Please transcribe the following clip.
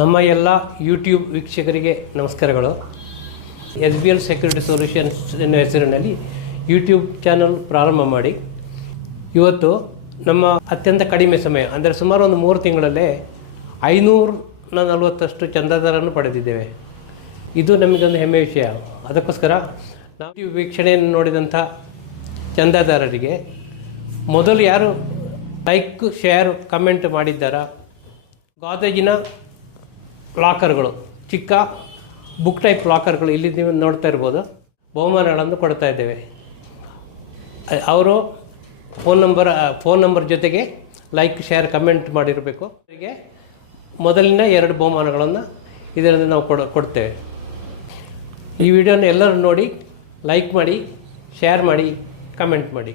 ನಮ್ಮ ಎಲ್ಲ ಯೂಟ್ಯೂಬ್ ವೀಕ್ಷಕರಿಗೆ ನಮಸ್ಕಾರಗಳು. SBL ಸೆಕ್ಯೂರಿಟಿ ಸೊಲ್ಯೂಷನ್ಸ್ ಎನ್ನುವ ಹೆಸರಿನಲ್ಲಿ ಯೂಟ್ಯೂಬ್ ಚಾನಲ್ ಪ್ರಾರಂಭ ಮಾಡಿ ಇವತ್ತು ನಮ್ಮ ಅತ್ಯಂತ ಕಡಿಮೆ ಸಮಯ ಅಂದರೆ ಸುಮಾರು ಒಂದು 3 ತಿಂಗಳಲ್ಲೇ 540 ಚಂದಾದಾರರನ್ನು ಪಡೆದಿದ್ದೇವೆ. ಇದು ನಮಗೊಂದು ಹೆಮ್ಮೆ ವಿಷಯ. ಅದಕ್ಕೋಸ್ಕರ ನಾವು ವೀಕ್ಷಣೆಯನ್ನು ನೋಡಿದಂಥ ಚಂದಾದಾರರಿಗೆ ಮೊದಲು ಯಾರು ಲೈಕ್, ಶೇರ್, ಕಮೆಂಟ್ ಮಾಡಿದ್ದಾರಾ ಗಾದೇಜಿನ ಲಾಕರ್ಗಳು, ಚಿಕ್ಕ ಬುಕ್ ಟೈಪ್ ಲಾಕರ್ಗಳು ಇಲ್ಲಿ ನೀವು ನೋಡ್ತಾ ಇರ್ಬೋದು, ಬಹುಮಾನಗಳನ್ನು ಕೊಡ್ತಾ ಇದ್ದೇವೆ. ಅವರು ಫೋನ್ ನಂಬರ್ ಜೊತೆಗೆ ಲೈಕ್, ಶೇರ್, ಕಮೆಂಟ್ ಮಾಡಿರಬೇಕು. ಅವರಿಗೆ ಮೊದಲಿನ 2 ಬಹುಮಾನಗಳನ್ನು ಇದರಲ್ಲಿ ನಾವು ಕೊಡ್ತೇವೆ. ಈ ವಿಡಿಯೋನ ಎಲ್ಲರೂ ನೋಡಿ, ಲೈಕ್ ಮಾಡಿ, ಶೇರ್ ಮಾಡಿ, ಕಮೆಂಟ್ ಮಾಡಿ.